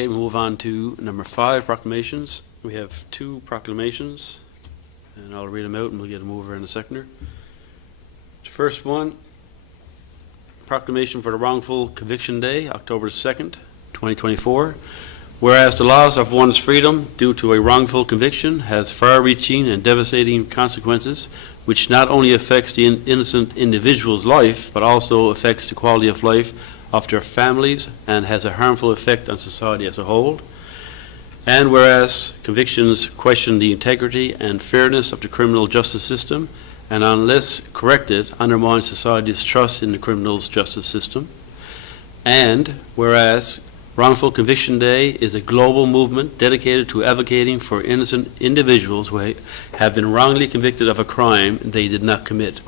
Okay, we'll move on to number 5, proclamations. We have 2 proclamations, and I'll read them out and we'll get them over in a seconder. The first one, proclamation for the wrongful conviction day, October 2nd, 2024. Whereas the loss of one's freedom due to a wrongful conviction has far-reaching and devastating consequences, which not only affects the innocent individual's life, but also affects the quality of life of their families and has a harmful effect on society as a whole. And whereas convictions question the integrity and fairness of the criminal justice system, and unless corrected, undermine society's trust in the criminal justice system. And whereas Wrongful Conviction Day is a global movement dedicated to advocating for innocent individuals who have been wrongly convicted of a crime they did not commit.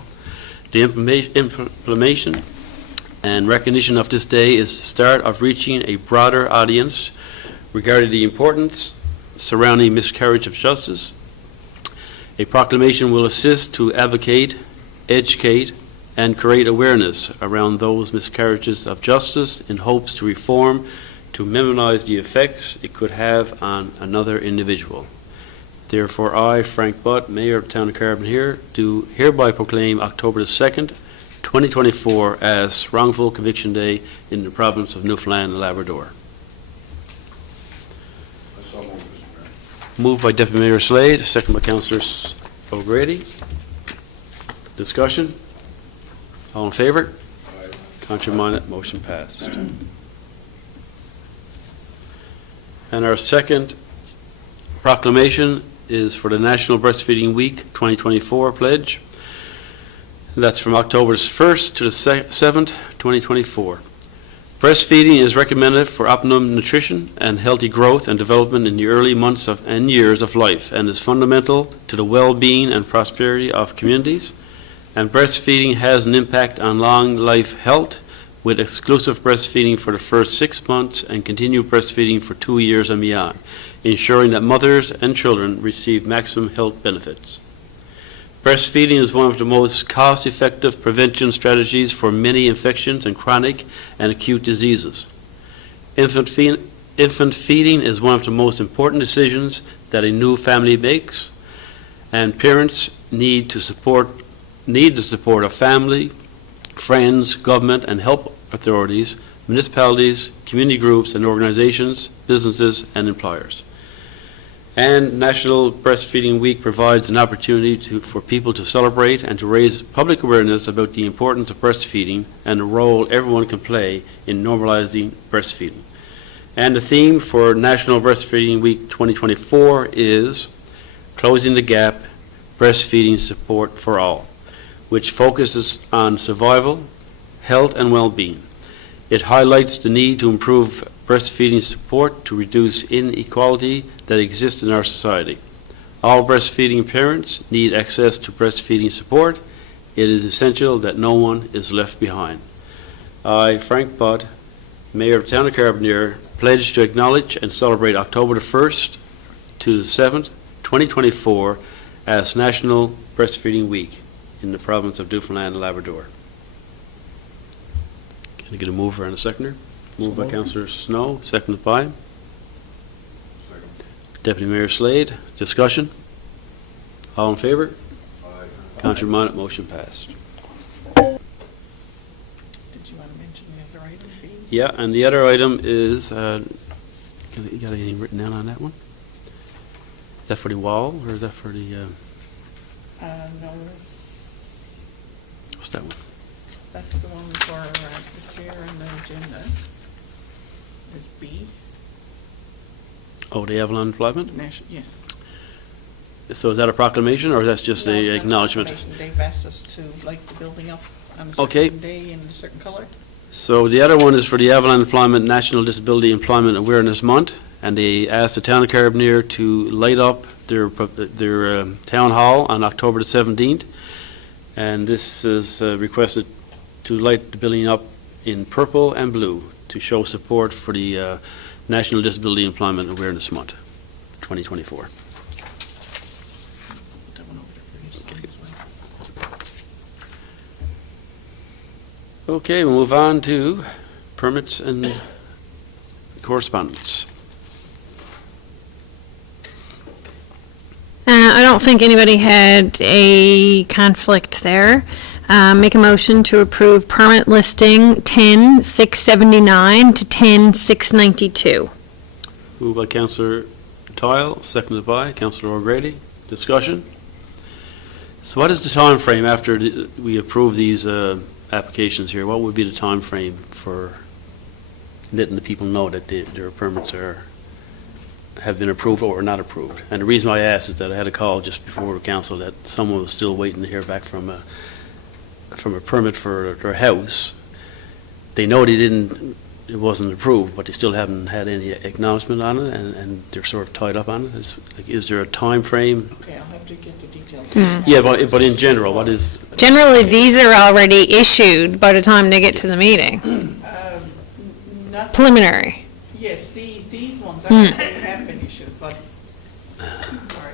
The implementation and recognition of this day is the start of reaching a broader audience regarding the importance surrounding miscarriage of justice. A proclamation will assist to advocate, educate, and create awareness around those miscarriages of justice in hopes to reform, to minimize the effects it could have on another individual. Therefore, I, Frank Butt, Mayor of the Town of Carbonear, do hereby proclaim October the 2nd, 2024 as Wrongful Conviction Day in the province of Newfoundland and Labrador. Moved by Deputy Mayor Slade, second by Councillor O'Grady. Discussion? All in favour? Aye. Contrary minded, motion passed. And our second proclamation is for the National Breastfeeding Week 2024 pledge. That's from October 1st to the 7th, 2024. Breastfeeding is recommended for optimum nutrition and healthy growth and development in the early months and years of life, and is fundamental to the well-being and prosperity of communities. And breastfeeding has an impact on long life health, with exclusive breastfeeding for the first 6 months and continued breastfeeding for 2 years and beyond, ensuring that mothers and children receive maximum health benefits. Breastfeeding is one of the most cost-effective prevention strategies for many infections and chronic and acute diseases. Infant feeding is one of the most important decisions that a new family makes, and parents need the support of family, friends, government, and health authorities, municipalities, community groups, and organizations, businesses, and employers. And National Breastfeeding Week provides an opportunity for people to celebrate and to raise public awareness about the importance of breastfeeding and the role everyone can play in normalizing breastfeeding. And the theme for National Breastfeeding Week 2024 is Closing the Gap, Breastfeeding Support for All, which focuses on survival, health, and well-being. It highlights the need to improve breastfeeding support to reduce inequality that exists in our society. All breastfeeding parents need access to breastfeeding support. It is essential that no one is left behind. I, Frank Butt, Mayor of the Town of Carbonear, pledge to acknowledge and celebrate October the 1st to the 7th, 2024 as National Breastfeeding Week in the province of Newfoundland and Labrador. Can I get a mover and a seconder? Moved by Councillor Snow, seconded by Deputy Mayor Slade. Discussion? All in favour? Aye. Contrary minded, motion passed. Did you want to mention the other item? Yeah, and the other item is, you got anything written down on that one? Is that for the wall, or is that for the... No, what's that one? that's the one for it's here on the agenda. Is B. Oh, the Avalon employment? Yes. So is that a proclamation, or that's just No, an it's not a acknowledgement? proclamation. They've asked us to light the building up on a Okay. certain day in a certain color. So the other one is for the Avalon Employment National Disability Employment Awareness Month, and they asked the Town of Carbonear to light up their town hall on October the 17th, and this is requested to light the building up in purple and blue to show support for the National Disability Employment Awareness Month, 2024. That one over there for you to sign as well. Okay, we'll move on to permits and correspondence. don't think anybody had a conflict there. Make a motion to approve permit listing 10-679 to 10-692. Moved by Councillor Tile, seconded by Councillor O'Grady. Discussion? So what is the time frame after we approve these applications here? What would be the time frame for letting the people know that their permits have been approved or not approved? And the reason why I asked is that I had a call just before the council that someone was still waiting to hear back from a permit for their house. They know it wasn't approved, but they still haven't had any acknowledgement on it, and they're sort of tied up on it. Is there a time frame? Okay, I'll have to get the details. Yeah, but in general, what is? Generally, these are already issued by the time they get to the meeting. Not, Preliminary. yes, these ones actually have been issued, but, sorry.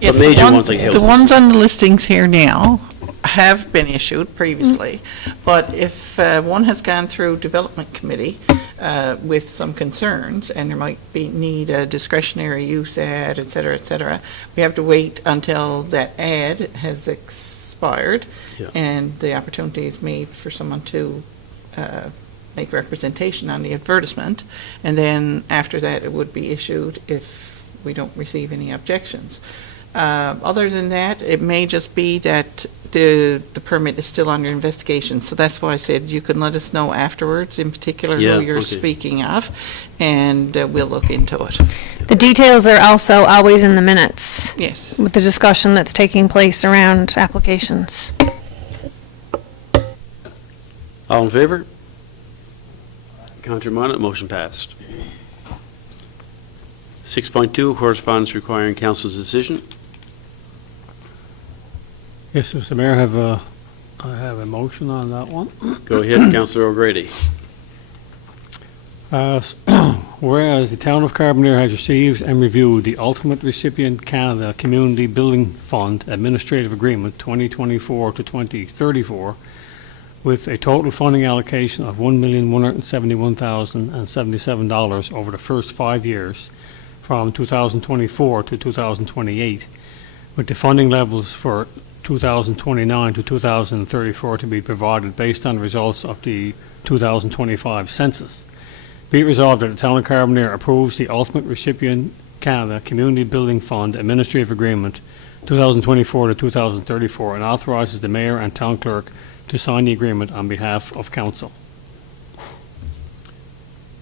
Yes, major ones like houses. The ones on the listings here now have been issued previously, but if one has gone through development committee with some concerns, and there might need a discretionary use ad, et cetera, we have to wait until that ad has expired, Yeah. and the opportunity is made for someone to make representation on the advertisement, and then after that it would be issued if we don't receive any objections. Other than that, it may just be that the permit is still under investigation. So that's why I said you can let us know afterwards, in particular Yeah, who you're okay. speaking of, and we'll look into it. The details are also always in the minutes Yes. with the discussion that's taking place around applications. All in favor? Contrary minded, motion passed. 6.2, correspondence requiring council's decision. Yes, Mr. Mayor, I have a motion on that one. Go ahead, Councillor O'Grady. Whereas the town of Carbonear has received and reviewed the Ultimate Recipient Canada Community Building Fund Administrative Agreement 2024 to 2034 with a total funding allocation of $1,171,077 over the first 5 years from 2024 to 2028, with the funding levels for 2029 to 2034 to be provided based on results of the 2025 census. Be it resolved that the Town of Carbonear approves the Ultimate Recipient Canada Community Building Fund Administrative Agreement 2024 to 2034 and authorizes the Mayor and Town Clerk to sign the agreement on behalf of Council.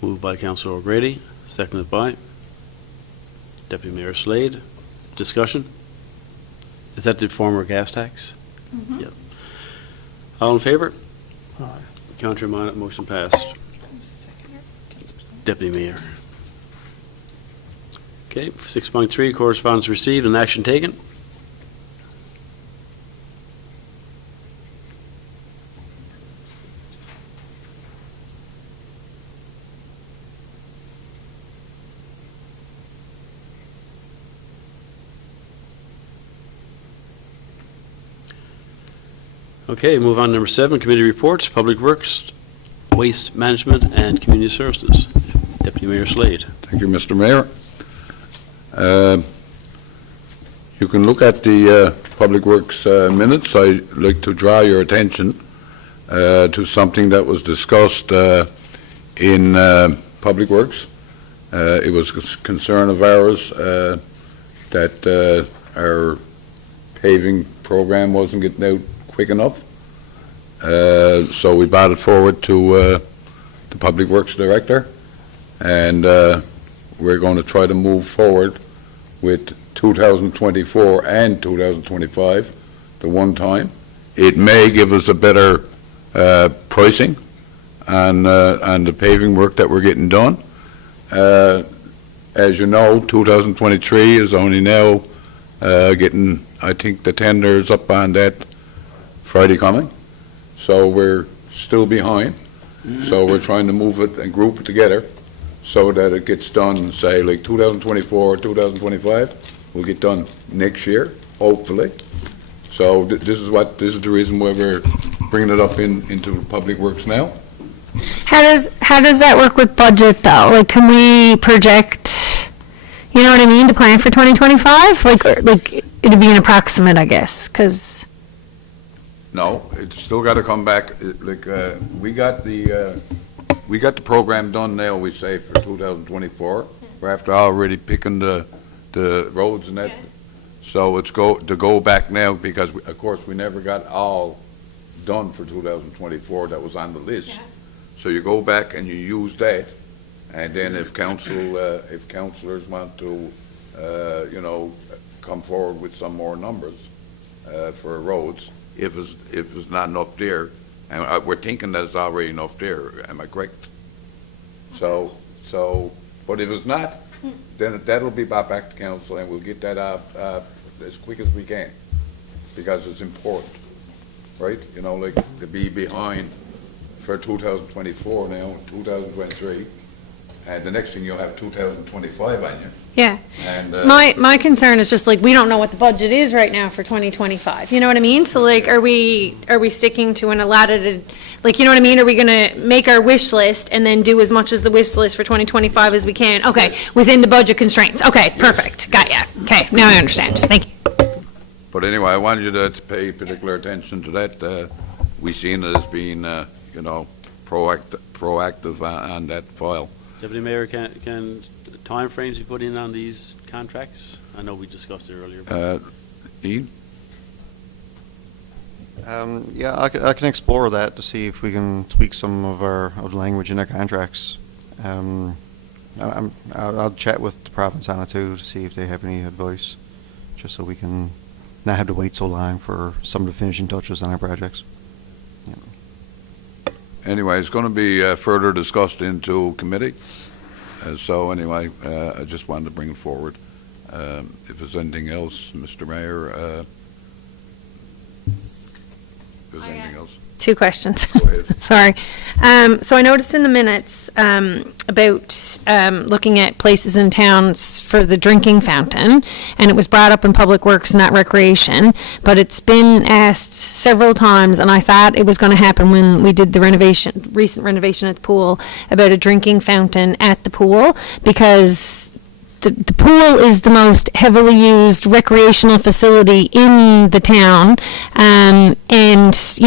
Moved by Councillor O'Grady, seconded by Deputy Mayor Slade. Discussion? Is that the former gas tax? Mhm. Yep. All in favor? Aye. Contrary minded, motion passed. Who's the seconder? Deputy Mayor. Okay, 6.3, correspondence received and action taken. Okay, move on to number 7, committee reports, Public Works, Waste Management, and Community Services. Deputy Mayor Slade. Thank you, Mr. Mayor. You can look at the Public Works minutes. I'd like to draw your attention to something that was discussed in Public Works. It was a concern of ours that our paving program wasn't getting out quick enough. So we brought it forward to the Public Works Director, and we're going to try to move forward with 2024 and 2025, the one time. It may give us a better pricing on the paving work that we're getting done. As you know, 2023 is only now getting, I think the tender is up on that Friday coming, so we're still behind. So we're trying to move it and group it together so that it gets done, say, like 2024, 2025, will get done next year, hopefully. So this is the reason why we're bringing it up into Public Works now. How does that work with budget though? Like, can we project, You know what I mean, to plan for 2025? Like, it'd be an approximate, I guess, because, No, it's still got to come back, we got the program done now, we say, for 2024. We're after already picking the roads and that. So it's to go back now, because, of course, we never got all done for 2024 that was on the list. So you go back and you use that, and then if councillors want to, come forward with some more numbers for roads, if it's not enough there, and we're thinking that it's already enough there, am I correct? So, but if it's not, then that'll be brought back to council, and we'll get that out as quick as we can, because it's important, right? To be behind for 2024 now, 2023, and the next thing you'll have 2025 on you. yeah. And My concern is just like, we don't know what the budget is right now for 2025, you know what I mean? So like, are we sticking to an allotted, like, you know what I mean? Are we gonna make our wish list and then do as much as the wish list for 2025 as we can? Okay, within the budget constraints, okay, perfect, got ya. Okay, now I understand, thank you. But anyway, I wanted you to pay particular attention to that. We seen it as being, proactive on that file. Deputy Mayor, can timeframes be put in on these contracts? I know we discussed it earlier. But Ian? Yeah, I can explore that to see if we can tweak some of the language in our contracts. I'll chat with the province on it too, to see if they have any advice, just so we can not have to wait so long for some of the finishing touches on our projects. Anyway, it's going to be further discussed into committee. So anyway, I just wanted to bring it forward. If there's anything else, Mr. Mayor, if there's anything else. Two questions. Go ahead. Sorry. So I noticed in the minutes about looking at places in towns for the drinking fountain, and it was brought up in Public Works, not Recreation, but it's been asked several times, and I thought it was going to happen when we did the recent renovation at the pool, about a drinking fountain at the pool, because the pool is the most heavily used recreational facility in the town. And,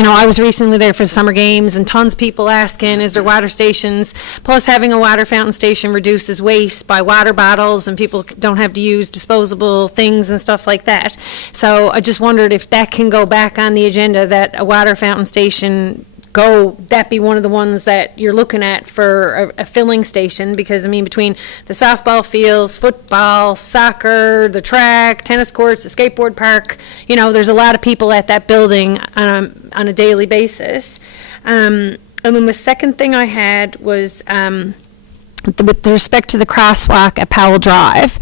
I was recently there for summer games, and tons of people asking, is there water stations? Plus, having a water fountain station reduces waste by water bottles, and people don't have to use disposable things and stuff like that. So I just wondered if that can go back on the agenda, that a water fountain station that be one of the ones that you're looking at for a filling station, because between the softball fields, football, soccer, the track, tennis courts, the skateboard park, there's a lot of people at that building on a daily basis. And then the second thing I had was with respect to the crosswalk at Powell Drive.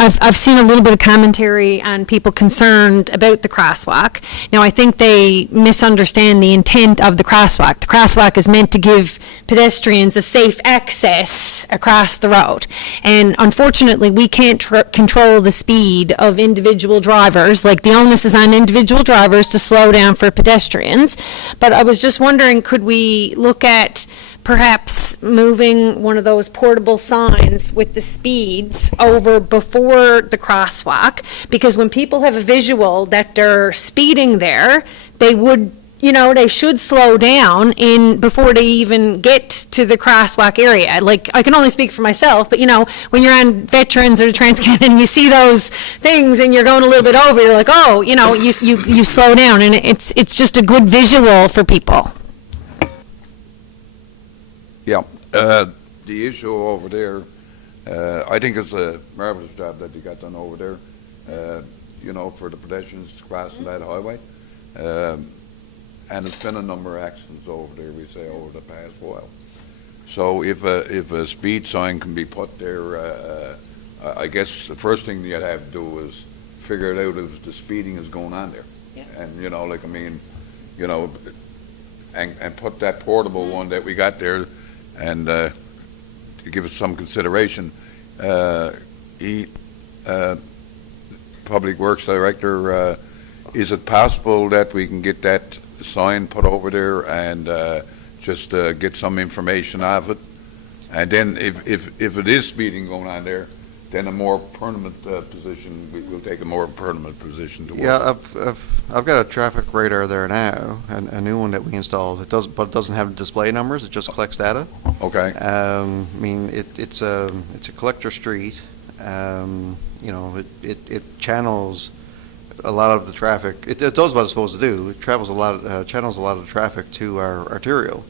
I've seen a little bit of commentary on people concerned about the crosswalk. Now, I think they misunderstand the intent of the crosswalk. The crosswalk is meant to give pedestrians a safe access across the road. And unfortunately, we can't control the speed of individual drivers. Like, the onus is on individual drivers to slow down for pedestrians. But I was just wondering, could we look at perhaps moving one of those portable signs with the speeds over before the crosswalk? Because when people have a visual that they're speeding there, they would, they should slow down before they even get to the crosswalk area. Like, I can only speak for myself, but when you're on Veterans or Trans-Canada and you see those things and you're going a little bit over, you're like, oh, you slow down, and it's just a good visual for people. Yeah, the issue over there, I think it's a marvelous job that you got done over there, for the pedestrians crossing that highway. And it's been a number of accidents over there, we say, over the past while. So if a speed sign can be put there, I guess the first thing you'd have to do is figure it out if the speeding is going on there. Yeah. And, and put that portable one that we got there, and to give it some consideration, Public Works Director, is it possible that we can get that sign put over there and just get some information of it? And then if it is speeding going on there, then a more permanent position, we'll take a more permanent position to work. Yeah, I've got a traffic radar there now, a new one that we installed. But it doesn't have display numbers. It just collects data. Okay, I mean, it's a collector street. It channels a lot of the traffic. It does what it's supposed to do. It channels a lot of traffic to our arterial.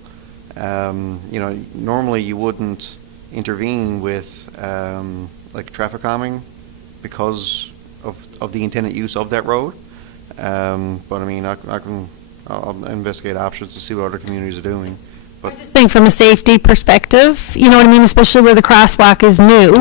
Normally you wouldn't intervene with like traffic calming because of the intended use of that road. But I mean, I'll investigate options to see what other communities are doing. I just think from a safety perspective, you know what I mean, especially where the crosswalk is new,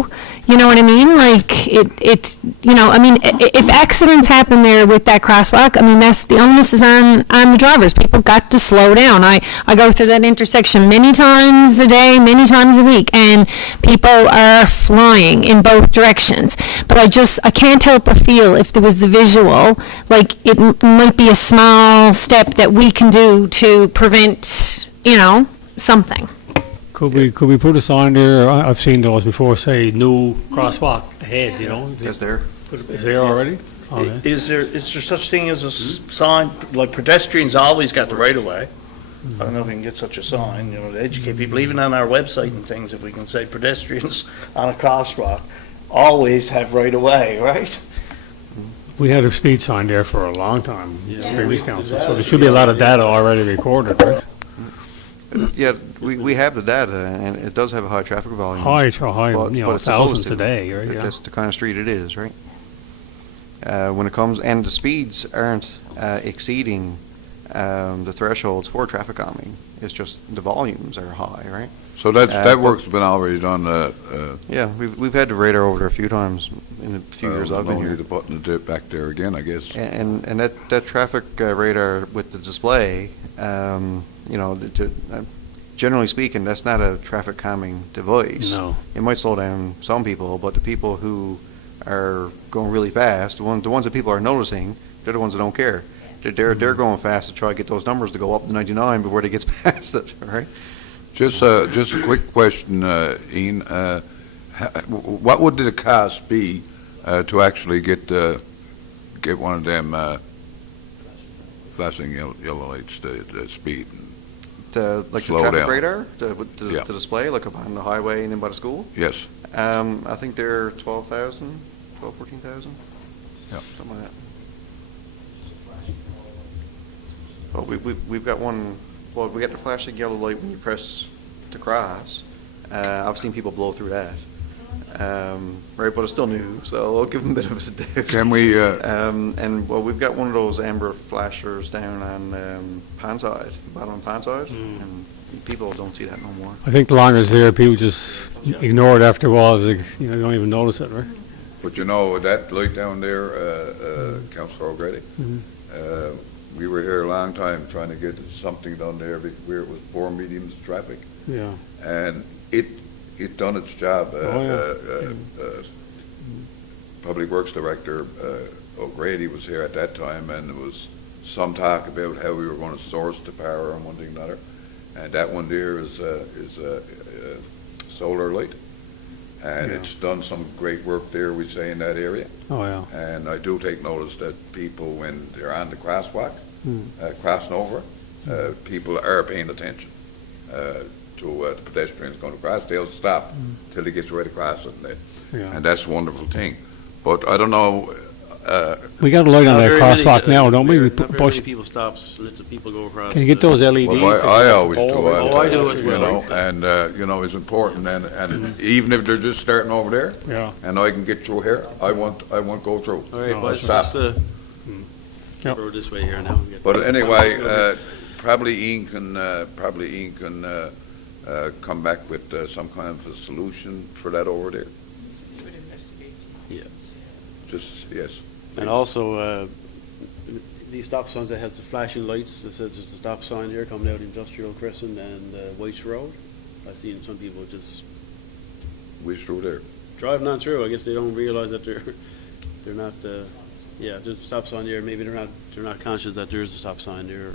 you know what I mean? Like, if accidents happen there with that crosswalk, I mean, that's, the onus is on the drivers. People got to slow down. I go through that intersection many times a day, many times a week, and people are flying in both directions. But I can't help but feel, if there was the visual, like, it might be a small step that we can do to prevent, something. Could we put a sign there? I've seen those before, say, new crosswalk ahead, Is there? Is there already? Okay. Is there such thing as a sign, like pedestrians always got the right of way? I don't know if we can get such a sign, to educate people, even on our website and things, if we can say pedestrians on a crosswalk always have right of way, right? We had a speed sign there for a long time, Yeah. previous council, so there should be a lot of data already recorded, right? Yeah, we have the data, and it does have a high traffic volume. But it's supposed thousands to. a day, right? Yeah. That's the kind of street it is, right? When it comes, and the speeds aren't exceeding the thresholds for traffic calming. It's just the volumes are high, right? so that work's been already done, Yeah, we've had the radar over there a few times in the few years I've been no here. need to put it back there again, I guess. And that traffic radar with the display, generally speaking, that's not a traffic calming device. No. It might slow down some people, but the people who are going really fast, the ones that people are noticing, they're the ones that don't care. They're going fast to try to get those numbers to go up to 99 before they get past it, right? Just a quick question, Ian. What would the cost be to actually get one of them flashing yellow lights to speed? Like Slow the traffic down. radar, Yeah. the display, like up on the highway and in by the school. Yes. I think they're 14,000. Yeah. Something like that. Well, we've got one. Well, we got the flashing yellow light when you press to cross. I've seen people blow through that. Right, but it's still new, so I'll give them a bit of a dip. Can we, And well, we've got one of those amber flashers down on Ponside, bottom of Ponside, and people don't see that no more. I think the longer it's there, people just ignore it after a while, they don't even notice it, right? but that light down there, Councillor O'Grady, we were here a long time trying to get something done there where it was 4 mediums traffic, Yeah. and it done its job. Public Works Director O'Grady was here at that time, and there was some talk about how we were going to source the power and one thing and another. And that one there is a solar light, and Yeah. it's done some great work there, we say, in that area. Oh, yeah. And I do take notice that people, when they're on the crosswalk, crossing over, people are paying attention to the pedestrians going across. They'll stop till they get right across it, Yeah. and that's a wonderful thing. But I don't know, We got a light on Not that very crosswalk many, now, don't we? We Not very push. many people stops, let the people go across. Can you get those LEDs? well, I always do. Oh, I do as well. And, it's important, and even if they're just starting over there, Yeah. and I can get through here, I won't go through. All right, No, boys, stop. let's Yep. go this way here now. and get- But anyway, probably Ian can come back with some kind of a solution for that over there. Yeah. Just, yes. And also, these stop signs that has the flashing lights, that says there's a stop sign here coming out Industrial Crescent and White's Road. I've seen some people just Which through there? driving on through. I guess they don't realize that they're not, there's a stop sign there. Maybe they're not conscious that there is a stop sign there,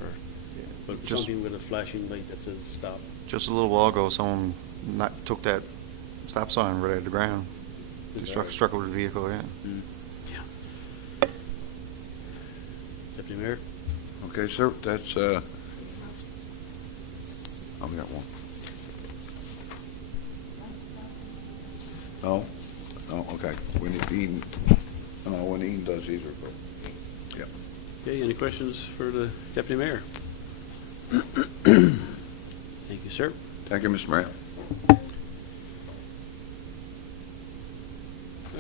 but Just- something with a flashing light that says stop. Just a little while ago, someone took that stop sign right out of the ground. Struck with a vehicle, yeah. Deputy Mayor? Okay, sir, that's, oh, we got one. No? No, okay. When Ian, no, when Ian does, these are good. Okay, any questions for the Deputy Mayor? Thank you, sir. Thank you, Mr. Mayor.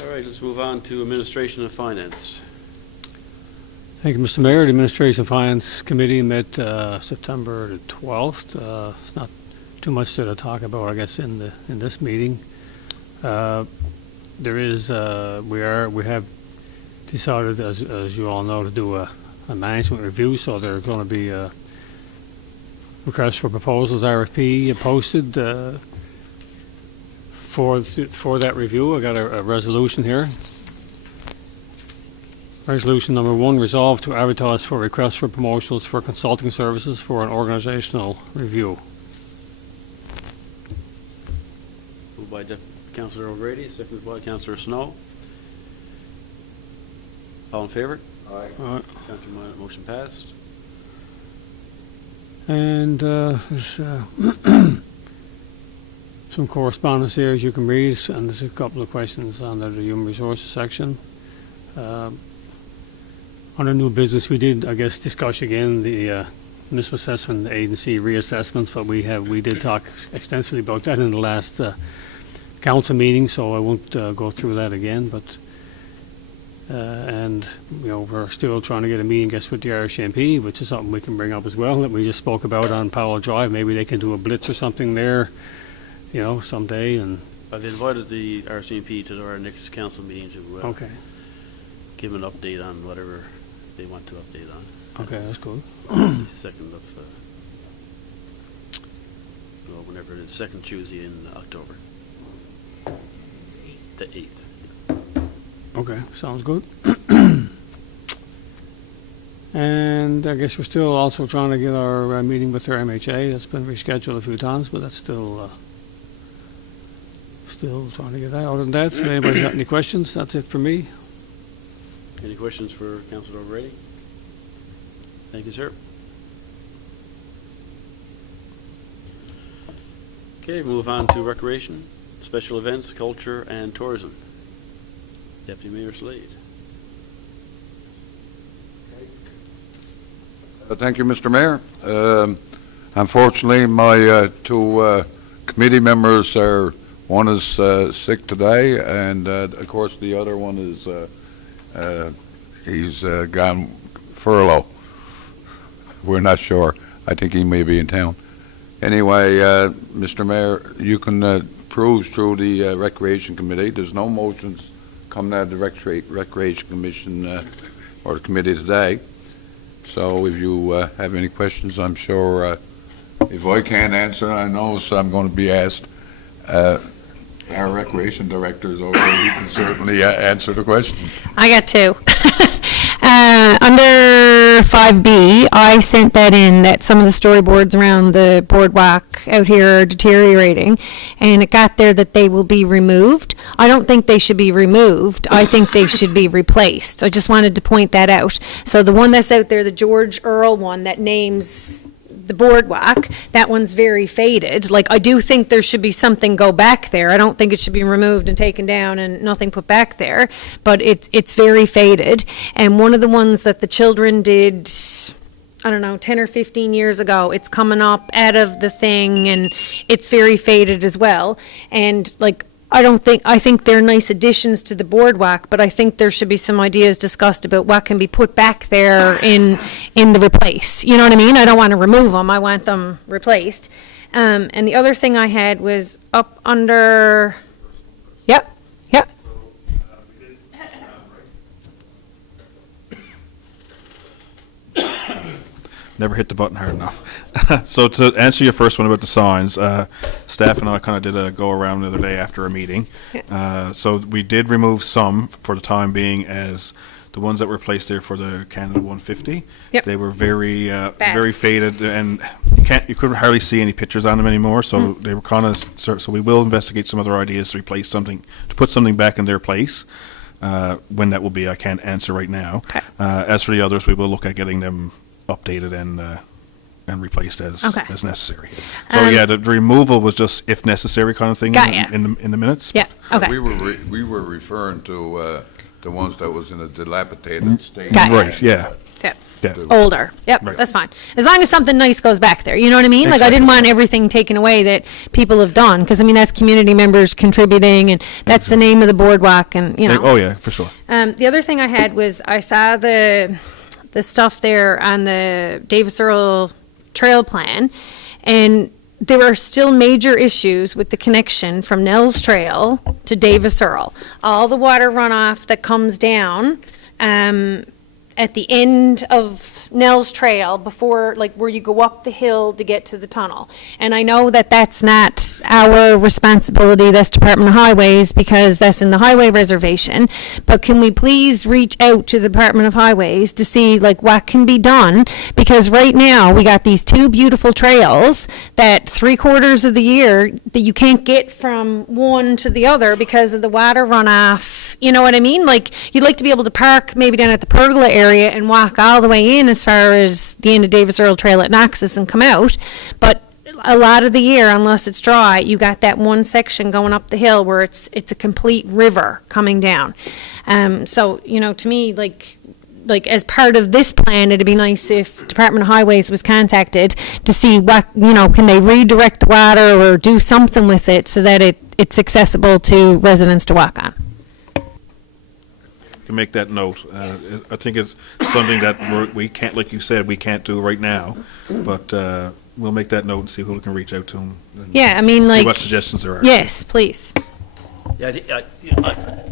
All right, let's move on to Administration and Finance. Thank you, Mr. Mayor. The Administration and Finance Committee met September the 12th. It's not too much to talk about, I guess, in this meeting. There is, we have decided, as you all know, to do a management review, so there's going to be a request for proposals, RFP, posted for that review. I got a resolution here. Resolution number 1, resolve to advertise for requests for proposals for consulting services for an organizational review. Moved by Councillor O'Grady, seconded by Councillor Snow. All in favour? Aye. Councillor Minor, motion passed. And there's some correspondence there, as you can read, and there's a couple of questions under the Human Resources section. Under new business, we did, I guess, discuss again the municipal assessment agency reassessments, but we did talk extensively about that in the last council meeting, so I won't go through that again. But and you know, we're still trying to get a meeting, I guess, with the RSMP, which is something we can bring up as well that we just spoke about on Powell Drive. Maybe they can do a blitz or something there, you know, someday. And I've invited the RCMP to our next council meeting to okay, give an update on whatever they want to update on. okay, that's good. It's the second of, well, whenever it is, second Tuesday in October. The 8th. Okay, sounds good. And I guess we're still also trying to get our meeting with our MHA. That's been rescheduled a few times, but that's still trying to get that. Other than that, if anybody's got any questions, that's it for me. Any questions for Councillor O'Grady? Thank you, sir. Okay, move on to Recreation, Special Events, Culture, and Tourism. Deputy Mayor Slade. Thank you, Mr. Mayor. Unfortunately, my two committee members one is sick today, and of course the other one is he's gone furlough. We're not sure. I think he may be in town. Anyway, Mr. Mayor, you can peruse through the Recreation Committee. There's no motions coming out of the Recreation Commission or the committee today. So if you have any questions, I'm sure if I can't answer, I know so I'm going to be asked. Our Recreation Director is over there. He can certainly answer the question. I got two. Under 5B, I sent that in, that some of the storyboards around the boardwalk out here are deteriorating, and it got there that they will be removed. I don't think they should be removed. I think they should be replaced. I just wanted to point that out. So the one that's out there, the George Earl one that names the boardwalk, that one's very faded. Like, I do think there should be something go back there. I don't think it should be removed and taken down and nothing put back there, but it's very faded. And one of the ones that the children did, I don't know, 10 or 15 years ago, it's coming up out of the thing, and it's very faded as well. And like, I think they're nice additions to the boardwalk, but I think there should be some ideas discussed about what can be put back there in the replace. You know what I mean? I don't want to remove them. I want them replaced. And the other thing I had was up under, yep. Never hit the button hard enough. So to answer your first one about the signs, staff and I kind of did a go around the other day after a meeting. So we did remove some for the time being as the ones that were placed there for the Canada 150. Yep. They were very faded, and you couldn't hardly see any pictures on them anymore. So they were kind of, so we will investigate some other ideas to replace something, to put something back in their place. When that will be, I can't answer right now. Okay. As for the others, we will look at getting them updated and replaced as necessary. So yeah, the removal was just if necessary kind of thing Got ya. in the minutes. Yeah, okay. We were referring to the ones that was in a dilapidated state. Got ya. Right, yeah. Yep. Yeah. Older. Yep, Right. that's fine. As long as something nice goes back there, you know what I mean? Like, I didn't want everything taken away that people have done, because, I mean, that's community members contributing, and that's the name of the boardwalk, and, you know. Oh, yeah, for sure. The other thing I had was, I saw the stuff there on the Davis Earl Trail Plan, and there are still major issues with the connection from Nell's Trail to Davis Earl. All the water runoff that comes down, at the end of Nell's Trail before, like, where you go up the hill to get to the tunnel. And I know that that's not our responsibility, that's Department of Highways, because that's in the highway reservation. But can we please reach out to the Department of Highways to see, like, what can be done? Because right now, we got these two beautiful trails that 3/4 of the year that you can't get from one to the other because of the water runoff. You know what I mean? Like, you'd like to be able to park maybe down at the pergola area and walk all the way in as far as the end of Davis Earl Trail at Knox's and come out. But a lot of the year, unless it's dry, you got that one section going up the hill where it's a complete river coming down. So, you know, to me, like as part of this plan, it'd be nice if Department of Highways was contacted to see what, you know, can they redirect the water or do something with it so that it's accessible to residents to walk on. Can make that note. I think it's something that we can't, like you said, we can't do right now, but we'll make that note and see who we can reach out to. And Yeah, I mean, see like. what suggestions there are. Yes, please. Yeah,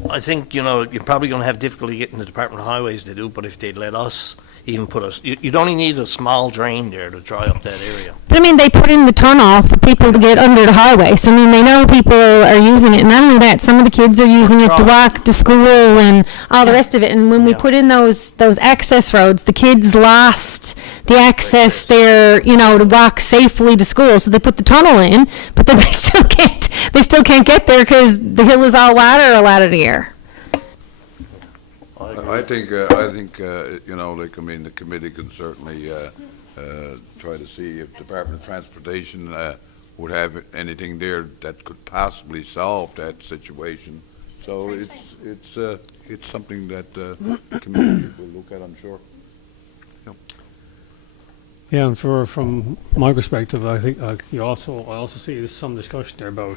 I think, you know, you're probably going to have difficulty getting the Department of Highways to do, but if they'd let us even put us, you'd only need a small drain there to dry up that area. But I mean, they put in the tunnel for people to get under the highway, so I mean, they know people are using it. And not only that, some of the kids are using it to walk to school and all the rest of it. And when we put in those access roads, the kids lost the access there, you know, to walk safely to school. So they put the tunnel in, but then they still can't get there because the hill is all water a lot of the year. I think, you know, like, I mean, the committee can certainly try to see if Department of Transportation would have anything there that could possibly solve that situation. So it's something that the committee will look at, I'm sure. Yeah, and from my perspective, I think I also see there's some discussion there about,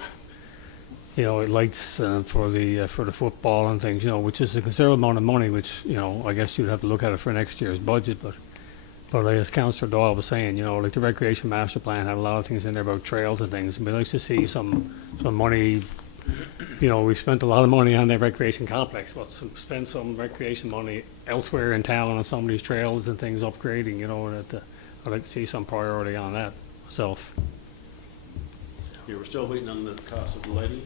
you know, lights for the football and things, you know, which is a considerable amount of money, which, you know, I guess you'd have to look at it for next year's budget, but as Councillor Doyle was saying, you know, like the Recreation Master Plan had a lot of things in there about trails and things, and we'd like to see some money. You know, we've spent a lot of money on the recreation complex, but spend some recreation money elsewhere in town on some of these trails and things upgrading, you know, and I'd like to see some priority on that myself. Yeah, we're still waiting on the cost of the lighting.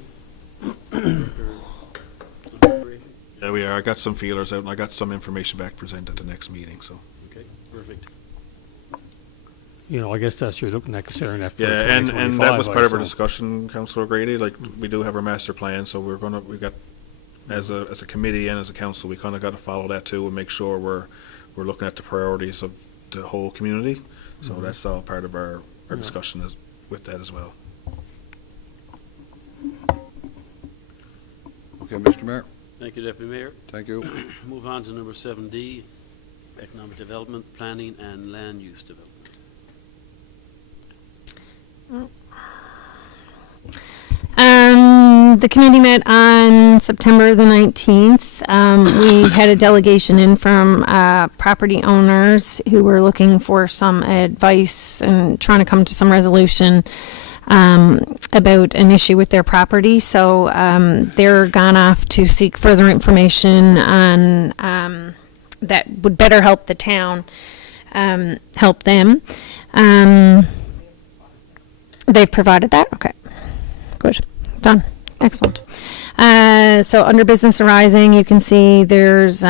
Yeah, we are. I got some feelers out, and I got some information back presented at the next meeting, so. Okay, perfect. You know, I guess that's, you're looking at considering that for Yeah, and that was 2025, part of our so. discussion, Councillor Grady, like, we do have our master plan, so we got, as a committee and as a council, we kind of got to follow that too and make sure we're looking at the priorities of the whole community. So that's all part of our discussion with that as well. Okay, Mr. Mayor? Thank you, Deputy Mayor. Thank you. Move on to number 7D, Economic Development, Planning and Land Use Development. The committee met on September the 19th. We had a delegation in from property owners who were looking for some advice and trying to come to some resolution about an issue with their property. So they're gone off to seek further information on that would better help the town, help them. They've provided that? Okay. Good. Done. Excellent. So under business arising, you can see there's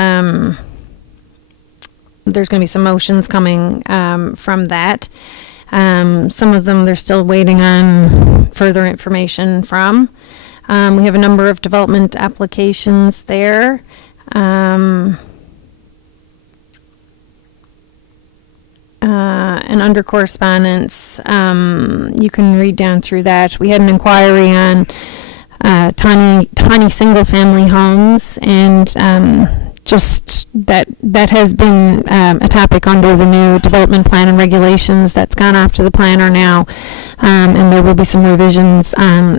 there's going to be some motions coming from that. Some of them they're still waiting on further information from. We have a number of development applications there. And under correspondence, you can read down through that. We had an inquiry on tiny single-family homes, and just that has been a topic under the new development plan and regulations that's gone off to the planner now, and there will be some revisions on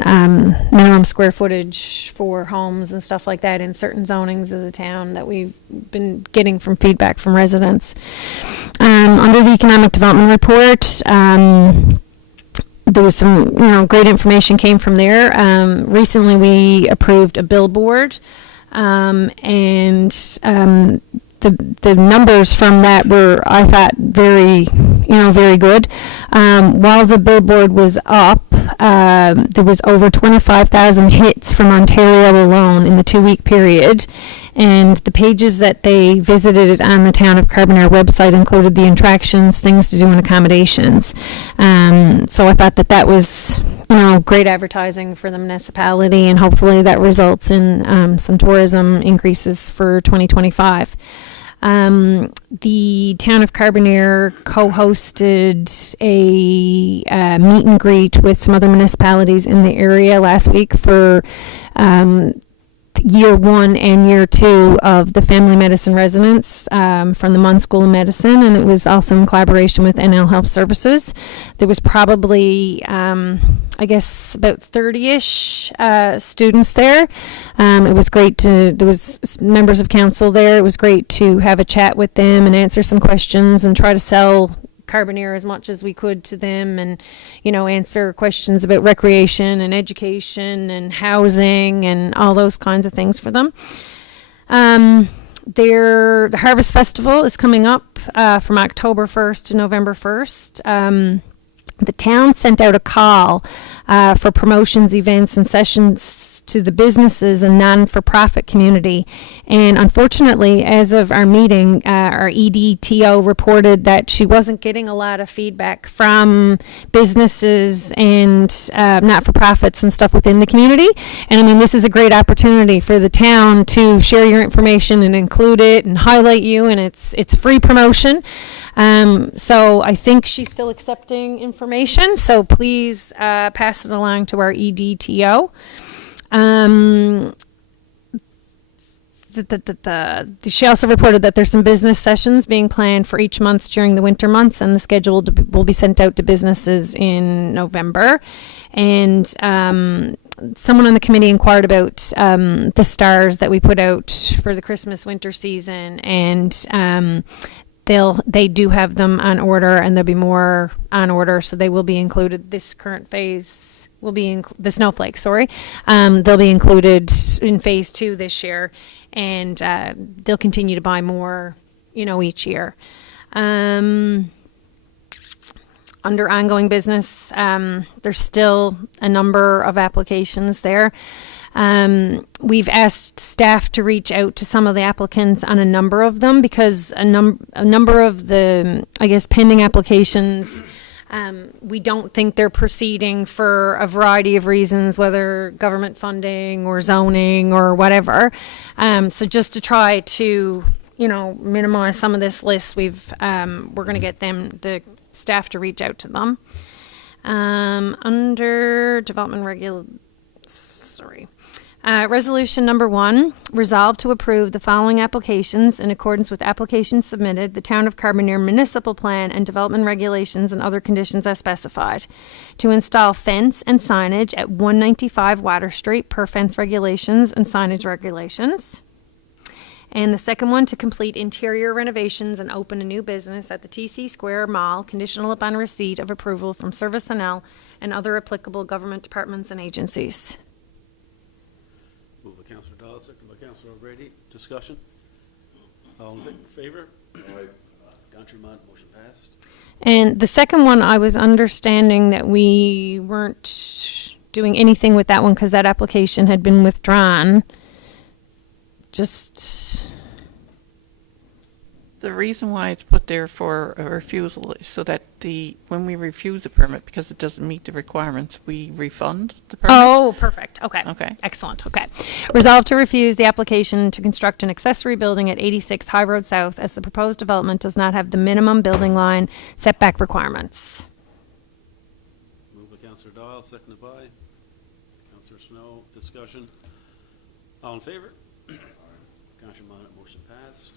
minimum square footage for homes and stuff like that in certain zonings of the town that we've been getting from feedback from residents. Under the economic development report, there was some, great information came from there. Recently, we approved a billboard, and the numbers from that were, I thought, very good. While the billboard was up, there was over 25,000 hits from Ontario alone in the 2-week period. And the pages that they visited on the Town of Carbonear website included the attractions, things to do, and accommodations. So I thought that was, great advertising for the municipality, and hopefully that results in some tourism increases for 2025. The Town of Carbonear co-hosted a meet and greet with some other municipalities in the area last week for year 1 and year 2 of the family medicine residents from the Munn School of Medicine, and it was also in collaboration with NL Health Services. There was probably, I guess, about 30-ish students there. It was great there was members of council there. It was great to have a chat with them and answer some questions and try to sell Carbonear as much as we could to them, and answer questions about recreation and education and housing and all those kinds of things for them. The Harvest Festival is coming up from October 1st to November 1st. The town sent out a call for promotions, events, and sessions to the businesses and non-for-profit community. And unfortunately, as of our meeting, our EDTO reported that she wasn't getting a lot of feedback from businesses and not-for-profits and stuff within the community. And I mean, this is a great opportunity for the town to share your information and include it and highlight you, and it's free promotion. So I think she's still accepting information, so please pass it along to our EDTO. She also reported that there's some business sessions being planned for each month during the winter months, and the schedule will be sent out to businesses in November. And someone on the committee inquired about the stars that we put out for the Christmas winter season, and they do have them on order, and there'll be more on order, so they will be included. This current phase will be the snowflakes, they'll be included in phase 2 this year, and they'll continue to buy more, each year. Under ongoing business, there's still a number of applications there. We've asked staff to reach out to some of the applicants on a number of them, because a number of the, pending applications, we don't think they're proceeding for a variety of reasons, whether government funding or zoning or whatever. So just to try to, minimize some of this list, we're going to get the staff to reach out to them. Under development Resolution number 1, resolve to approve the following applications in accordance with applications submitted, the Town of Carbonear Municipal Plan and Development Regulations and other conditions as specified. To install fence and signage at 195 Water Street per fence regulations and signage regulations. And the second one, to complete interior renovations and open a new business at the TC Square Mall, conditional upon receipt of approval from Service NL and other applicable government departments and agencies. Moved by Councillor Dodd, second by Councillor O'Grady. Discussion? All in favor? Contrary minded, motion passed. And the second one, I was understanding that we weren't doing anything with that one because that application had been withdrawn. The reason why it's put there for a refusal is so that when we refuse a permit because it doesn't meet the requirements, we refund the permit. Oh, perfect. Okay. Okay. Excellent. Okay. Resolved to refuse the application to construct an accessory building at 86 High Road South as the proposed development does not have the minimum building line setback requirements. Moved by Councillor Doyle, seconded by Councillor Snow. Discussion. All in favour? Councillor Minor, motion passed.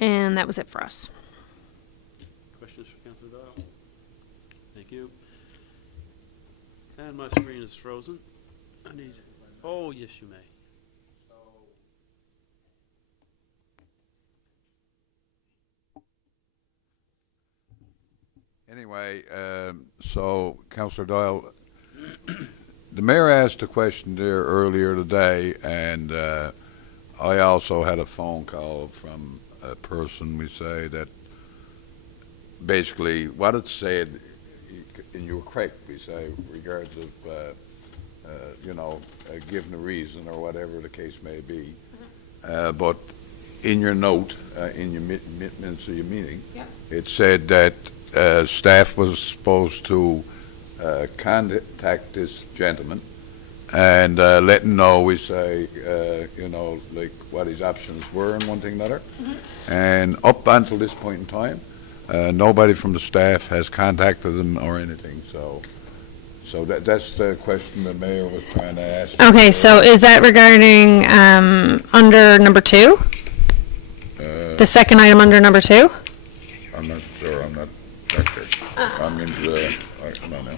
And that was it for us. Questions for Councillor Doyle? Thank you. And my screen is frozen. I need, oh, yes, you may. Anyway, so Councillor Doyle, the mayor asked a question there earlier today, and I also had a phone call from a person, we say, that basically what it said, and you were correct, we say, regards of, giving a reason or whatever the case may be. But in your note, in your minutes of your meeting, it said that staff was supposed to contact this gentleman and let him know, we say, like what his options were and one thing and another. And up until this point in time, nobody from the staff has contacted him or anything. So that's the question the mayor was trying to ask. Okay, so is that regarding under number 2? The second item under number 2? I'm not sure, I'm not back there. I'm into the, come on now.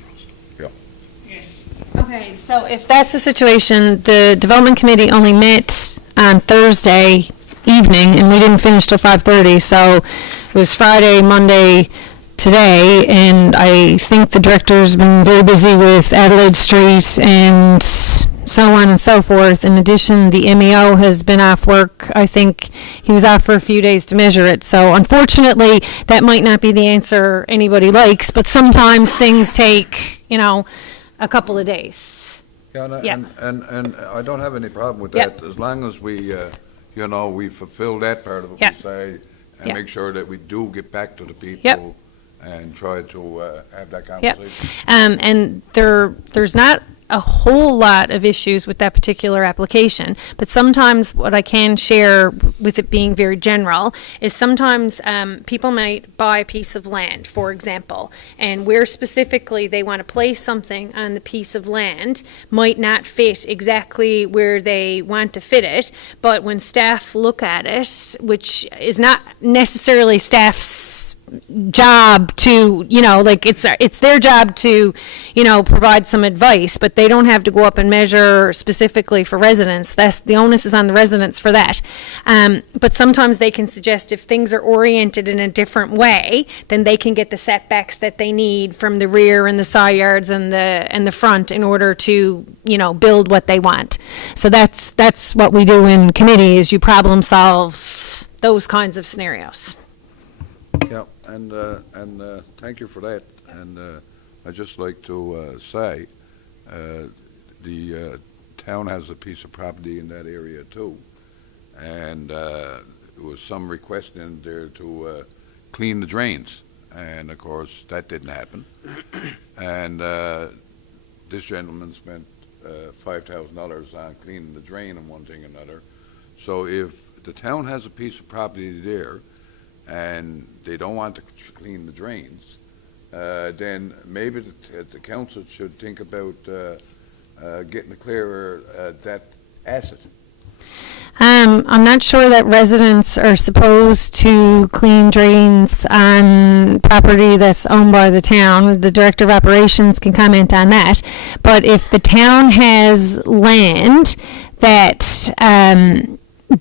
Okay, so if that's the situation, the development committee only met on Thursday evening, and we didn't finish till 5:30, so it was Friday, Monday, today, and I think the director's been very busy with Adelaide Street and so on and so forth. In addition, the MEO has been off work. I think he was off for a few days to measure it. So unfortunately, that might not be the answer anybody likes, but sometimes things take, a couple of days. Yeah, Yeah. and I don't have any problem with Yep. that, as long as we, we fulfill that part of it, Yep. we say, and Yep. make sure that we do get back to the people Yep. and try to have that Yep. conversation. And there's not a whole lot of issues with that particular application, but sometimes what I can share with it being very general is sometimes people might buy a piece of land, for example, and where specifically they want to place something on the piece of land might not fit exactly where they want to fit it, but when staff look at it, which is not necessarily staff's job to, it's their job to, provide some advice, but they don't have to go up and measure specifically for residents. The onus is on the residents for that. But sometimes they can suggest if things are oriented in a different way, then they can get the setbacks that they need from the rear and the side yards and the front in order to, build what they want. So that's what we do in committee, is you problem solve those kinds of scenarios. Yeah, and thank you for that, and I'd just like to say, the town has a piece of property in that area too, and there was some request in there to clean the drains, and of course, that didn't happen. And this gentleman spent $5,000 on cleaning the drain and one thing and another. So if the town has a piece of property there, and they don't want to clean the drains, then maybe the council should think about getting a clearer that asset. I'm not sure that residents are supposed to clean drains on property that's owned by the town. The director of operations can comment on that. But if the town has land that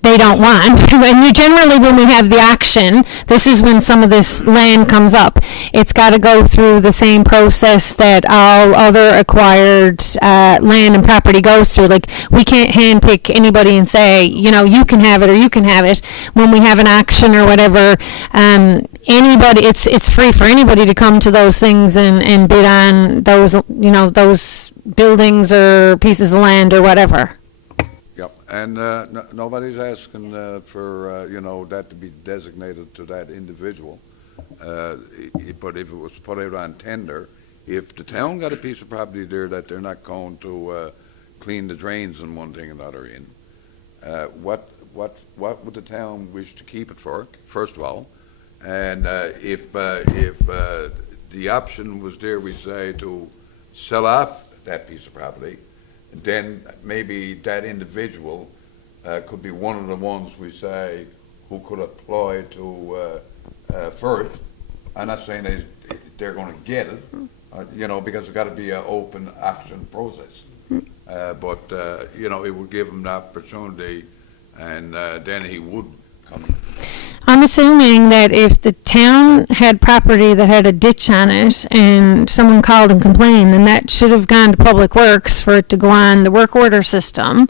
they don't want, and generally when we have the auction, this is when some of this land comes up. It's got to go through the same process that all other acquired land and property goes through. Like, we can't handpick anybody and say, you can have it or you can have it. When we have an auction or whatever, anybody, it's free for anybody to come to those things and bid on those, those buildings or pieces of land or whatever. Yep, And nobody's asking for, that to be designated to that individual. But if it was put out on tender, if the town got a piece of property there that they're not going to clean the drains and one thing and another in, what would the town wish to keep it for, first of all? And if the option was there, we say, to sell off that piece of property, then maybe that individual could be one of the ones we say who could apply to for it. I'm not saying they're going to get it, because it's got to be an open action process. But it would give him the opportunity, and then he would come. I'm assuming that if the town had property that had a ditch on it and someone called and complained, then that should have gone to Public Works for it to go on the work order system.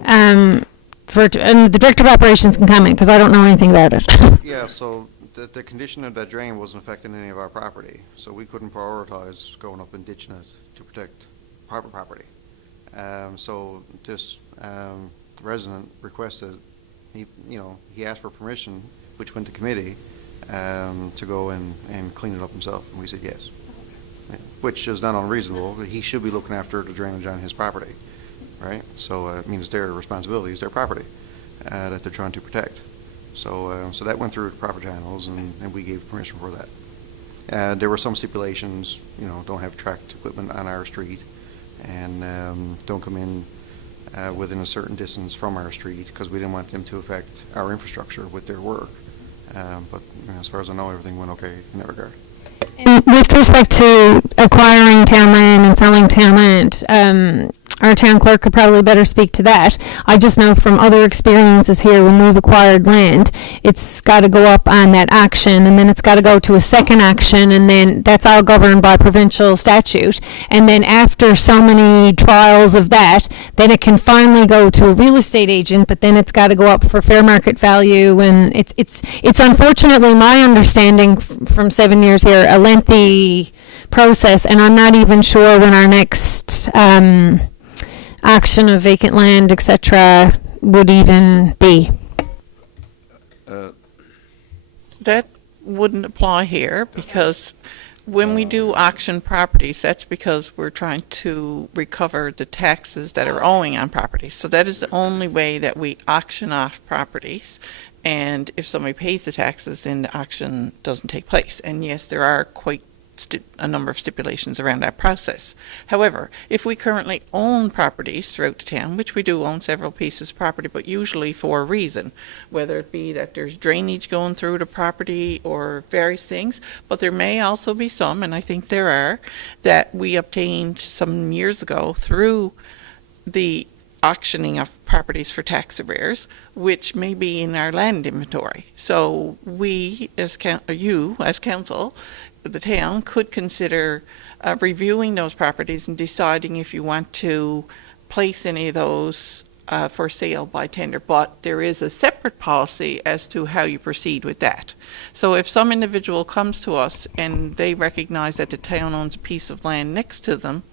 And the Director of Operations can comment, because I don't know anything about it. Yeah, so the condition of that drain wasn't affecting any of our property, so we couldn't prioritize going up and ditching it to protect private property. So this resident requested, he asked for permission, which went to committee, to go and clean it up himself, and we said yes. Which is not unreasonable. He should be looking after the drainage on his property, right? So it's their responsibility, it's their property that they're trying to protect. So that went through the proper channels, and we gave permission for that. There were some stipulations, don't have tracked equipment on our street, and don't come in within a certain distance from our street, because we didn't want them to affect our infrastructure with their work. But as far as I know, everything went okay in that regard. And with respect to acquiring town land and selling town land, our town clerk could probably better speak to that. I just know from other experiences here, when we've acquired land, it's got to go up on that action, and then it's got to go to a second action, and then that's all governed by provincial statute. And then after so many trials of that, then it can finally go to a real estate agent, but then it's got to go up for fair market value. And it's unfortunately my understanding from 7 years here, a lengthy process, and I'm not even sure when our next auction of vacant land, etc., would even be. That wouldn't apply here, because when we do auction properties, that's because we're trying to recover the taxes that are owing on properties. So that is the only way that we auction off properties. And if somebody pays the taxes, then the auction doesn't take place. And yes, there are quite a number of stipulations around that process. However, if we currently own properties throughout the town, which we do own several pieces of property, but usually for a reason, whether it be that there's drainage going through the property or various things, but there may also be some, and I think there are, that we obtained some years ago through the auctioning of properties for tax arrears, which may be in our land inventory. So we, you as council, the town, could consider reviewing those properties and deciding if you want to place any of those for sale by tender. But there is a separate policy as to how you proceed with that. So if some individual comes to us and they recognize that the town owns a piece of land next to them,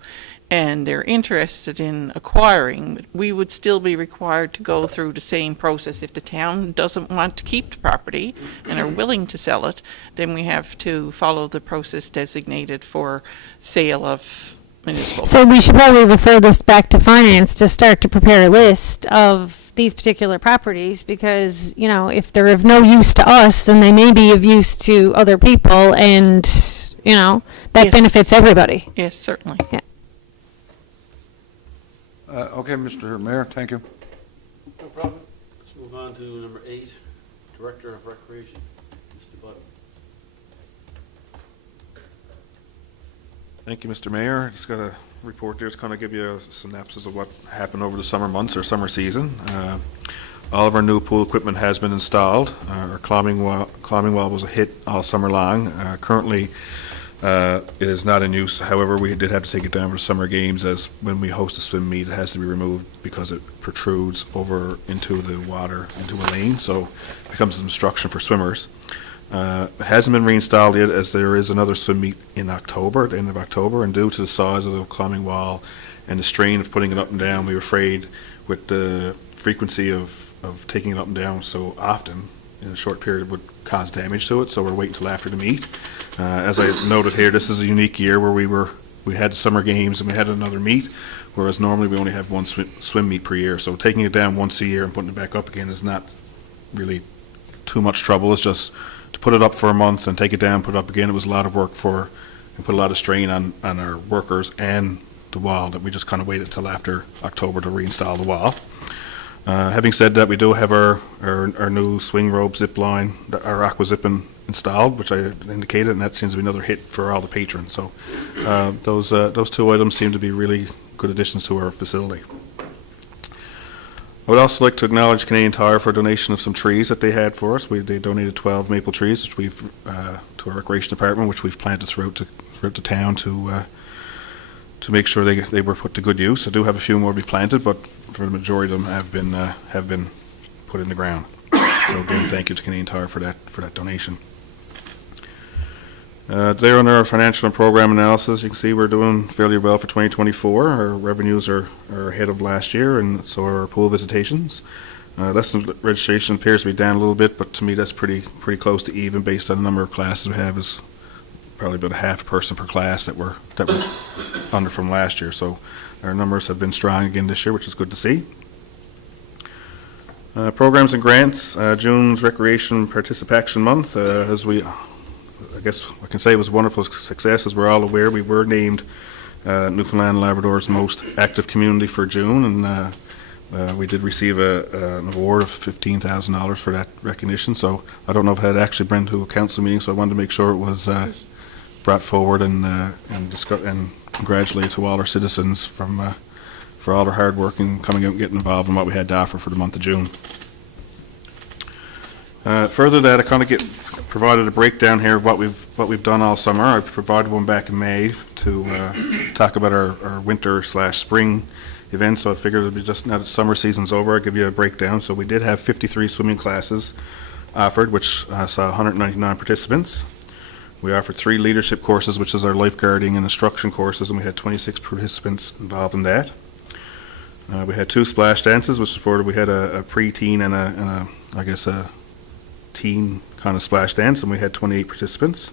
and they're interested in acquiring, we would still be required to go through the same process. If the town doesn't want to keep the property and are willing to sell it, then we have to follow the process designated for sale of municipal. So we should probably refer this back to finance to start to prepare a list of these particular properties, because, if they're of no use to us, then they may be of use to other people, and, that Yes. benefits everybody. Yes, certainly. Yeah. Okay, Mr. Mayor, thank you. No problem. Let's move on to number 8, Director of Recreation, Mr. Button. Thank you, Mr. Mayor. Just got a report there to kind of give you a synopsis of what happened over the summer months or summer season. All of our new pool equipment has been installed. Our climbing wall was a hit all summer long. Currently, it is not in use. However, we did have to take it down for summer games, as when we host a swim meet, it has to be removed because it protrudes over into the water, into a lane, so it becomes an obstruction for swimmers. It hasn't been reinstalled yet, as there is another swim meet in October, at the end of October, and due to the size of the climbing wall and the strain of putting it up and down, we were afraid with the frequency of taking it up and down so often in a short period would cause damage to it, so we're waiting till after the meet. As I noted here, this is a unique year where we had summer games and we had another meet, whereas normally we only have one swim meet per year. So taking it down once a year and putting it back up again is not really too much trouble. It's just to put it up for a month and take it down, put it up again. It was a lot of work and put a lot of strain on our workers and the wall, that we just kind of waited till after October to reinstall the wall. Having said that, we do have our new swing rope zip line, our aqua zipping installed, which I indicated, and that seems to be another hit for all the patrons. So those two items seem to be really good additions to our facility. I would also like to acknowledge Canadian Tire for a donation of some trees that they had for us. They donated 12 maple trees, which we've to our recreation department, which we've planted throughout the town to make sure they were put to good use. I do have a few more to be planted, but for the majority of them have been put in the ground. So again, thank you to Canadian Tire for that donation. There on our financial and program analysis, you can see we're doing fairly well for 2024. Our revenues are ahead of last year, and so are our pool visitations. Lesson registration appears to be down a little bit, but to me that's pretty close to even based on the number of classes we have. Is probably about a half person per class that we're under from last year. So our numbers have been strong again this year, which is good to see. Programs and grants. June's Recreation Participation Month, I guess I can say it was a wonderful success. As we're all aware, we were named Newfoundland and Labrador's most active community for June, and we did receive an award of $15,000 for that recognition. So I don't know if it had actually been to a council meeting, so I wanted to make sure it was brought forward and congratulate to all our citizens for all their hard work and coming out and getting involved in what we had to offer for the month of June. Further that, I kind of provided a breakdown here of what we've done all summer. I provided one back in May to talk about our winter/spring events. So I figured it'd be just now that summer season's over, I'll give you a breakdown. So we did have 53 swimming classes offered, which saw 199 participants. We offered 3 leadership courses, which is our lifeguarding and instruction courses, and we had 26 participants involved in that. We had 2 splash dances, which we had a pre-teen and a teen kind of splash dance, and we had 28 participants.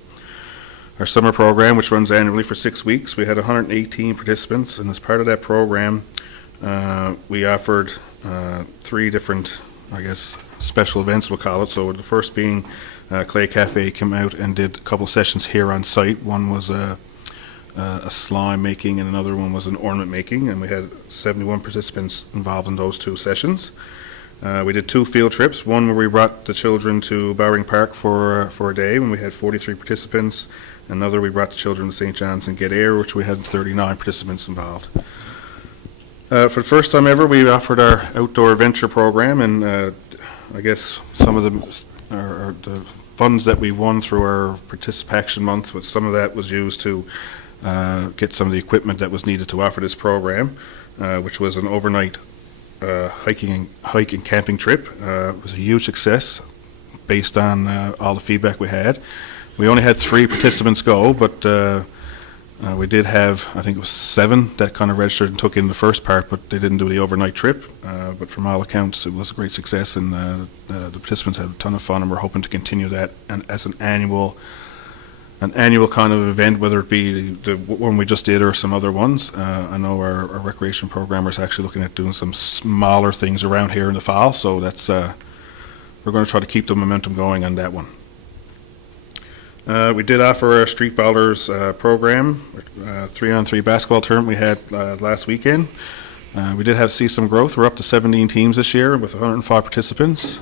Our summer program, which runs annually for 6 weeks, we had 118 participants, and as part of that program, we offered 3 different, special events, we'll call it. So the first being Clay Cafe came out and did a couple sessions here on site. One was a slime making, and another one was an ornament making, and we had 71 participants involved in those 2 sessions. We did 2 field trips, one where we brought the children to Bowring Park for a day when we had 43 participants. Another, we brought the children to St. John's and Get Air, which we had 39 participants involved. For the first time ever, we offered our outdoor adventure program, and some of the funds that we won through our participation month, but some of that was used to get some of the equipment that was needed to offer this program, which was an overnight hike and camping trip. It was a huge success based on all the feedback we had. We only had 3 participants go, but we did have, I think it was 7 that kind of registered and took in the first part, but they didn't do the overnight trip. But from all accounts, it was a great success, and the participants had a ton of fun, and we're hoping to continue that as an annual kind of event, whether it be the one we just did or some other ones. I know our recreation programmer is actually looking at doing some smaller things around here in the fall, so that's we're going to try to keep the momentum going on that one. We did offer a Street Ballers program, 3-on-3 basketball tournament we had last weekend. We did see some growth. We're up to 17 teams this year with 105 participants.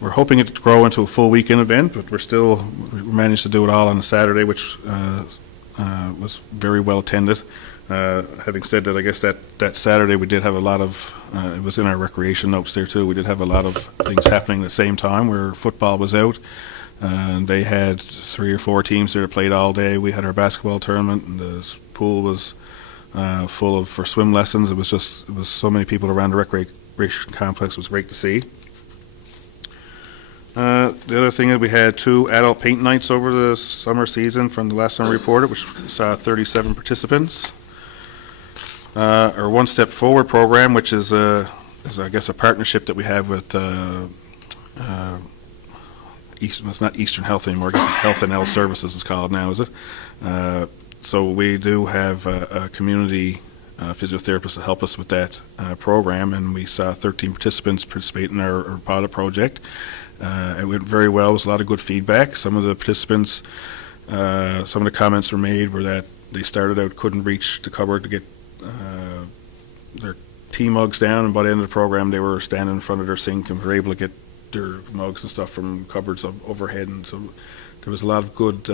We're hoping it to grow into a full weekend event, but we managed to do it all on a Saturday, which was very well attended. Having said that, I guess that Saturday we did have a lot of, it was in our recreation notes there too, we did have a lot of things happening at the same time where football was out. They had 3 or 4 teams there that played all day. We had our basketball tournament, and the pool was full for swim lessons. It was so many people around the recreation complex. It was great to see. The other thing is we had 2 adult paint nights over the summer season from the last time we reported, which saw 37 participants. Our One Step Forward program, which is is, I guess, a partnership that we have with it's not Eastern Health anymore. I guess it's Health and Health Services it's called now, is it? So we do have a community physiotherapists to help us with that program, and we saw 13 participants participate in our pilot project. It went very well. There was a lot of good feedback. Some of the participants, some of the comments were made were that they started out, couldn't reach the cupboard to get their tea mugs down, and by the end of the program they were standing in front of their sink and were able to get their mugs and stuff from cupboards overhead. And so there was a lot of good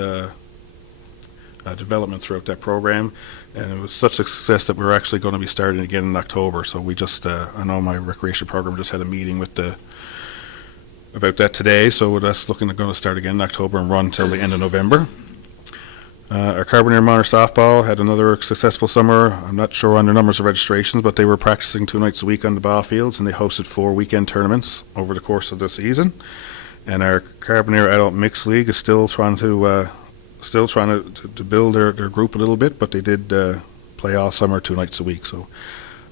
development throughout that program, and it was such a success that we're actually going to be starting again in October. So we just, I know my recreation program just had a meeting with about that today, so that's going to start again in October and run until the end of November. Our Carbonear Minor Softball had another successful summer. I'm not sure on the numbers of registrations, but they were practicing 2 nights a week on the ball fields, and they hosted 4 weekend tournaments over the course of the season. And our Carbonear Adult Mixed League is still trying to build their group a little bit, but they did play all summer 2 nights a week. So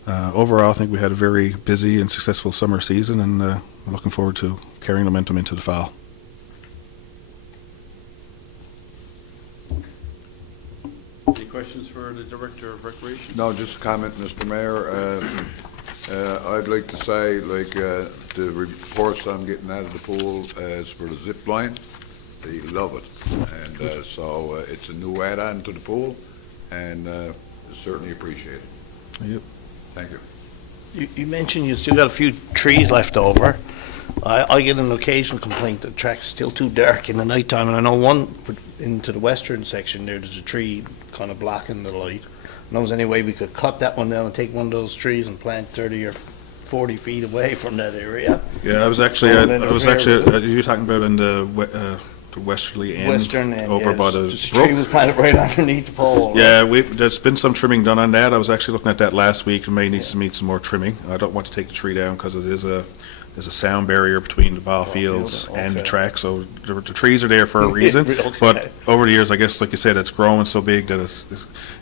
overall, I think we had a very busy and successful summer season, and we're looking forward to carrying momentum into the fall. Any questions for the Director of Recreation? No, just a comment, Mr. Mayor. I'd like to say, the reports I'm getting out of the pool as for the zip line, they love it. And so it's a new add-on to the pool, and certainly appreciate it. Yep. Thank you. You mentioned you still got a few trees left over. I get an occasional complaint that the track's still too dark in the nighttime, and I know one into the western section there's a tree kind of blocking the light. Knows any way we could cut that one down and take one of those trees and plant 30 or 40 feet away from that area? Yeah, I was actually you're talking about in the westerly end, Western end, over by the just tree was planted right underneath the pole. Yeah, there's been some trimming done on that. I was actually looking at that last week and may need to meet some more trimming. I don't want to take the tree down because it is there's a sound barrier between the ball fields and the track, so the trees are there for a reason. Okay. But over the years, I guess, like you said, it's growing so big that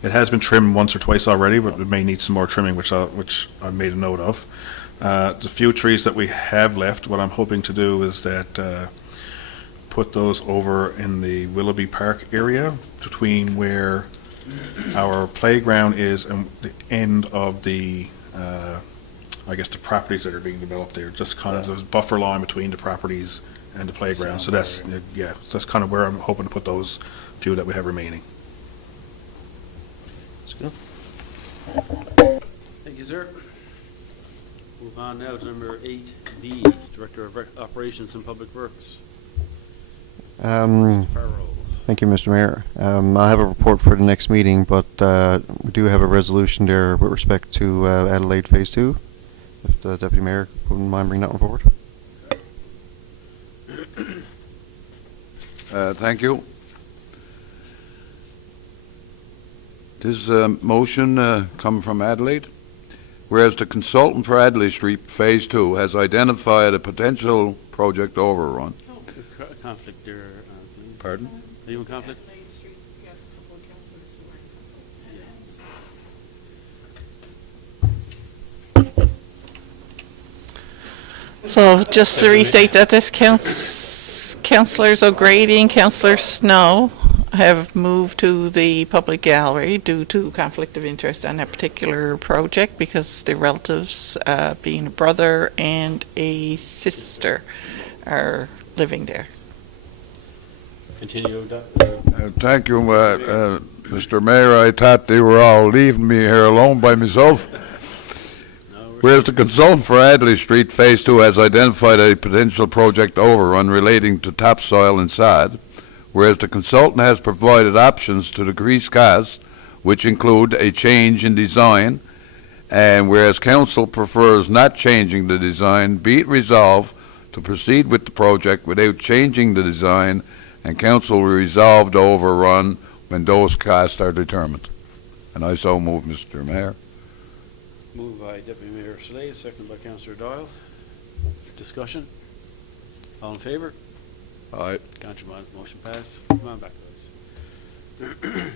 it has been trimmed once or twice already, but it may need some more trimming, which I made a note of. The few trees that we have left, what I'm hoping to do is that put those over in the Willoughby Park area between where our playground is and the end of the I guess the properties that are being developed there, just kind of there's a buffer line between the properties and the playground. So that's kind of where I'm hoping to put those few that we have remaining. That's good. Thank you, sir. Move on now to number 8B, Director of Operations and Public Works. Mr. Farrell. Thank you, Mr. Mayor. I'll have a report for the next meeting, but we do have a resolution there with respect to Adelaide Phase 2. If the Deputy Mayor wouldn't mind bringing that one forward. Thank you. This motion coming from Adelaide. Whereas the consultant for Adelaide Street Phase 2 has identified a potential project overrun. Conflict there. Pardon? Are you in conflict? So just to restate that this Councillors O'Grady and Councillor Snow have moved to the public gallery due to conflict of interest on that particular project because their relatives, being a brother and a sister, are living there. Continue, Thank you, Mr. Mayor. I thought they were all leaving me here alone by myself. Whereas the consultant for Adelaide Street Phase 2 has identified a potential project overrun relating to topsoil and sod, whereas the consultant has provided options to decrease costs, which include a change in design, and whereas council prefers not changing the design, be it resolved to proceed with the project without changing the design, and council will resolve the overrun when those costs are determined. And I so move, Mr. Mayor. Moved by Deputy Mayor Slade, seconded by Councillor Doyle. Discussion? All in favor? Aye. Contrary motion passed. Come on back, guys.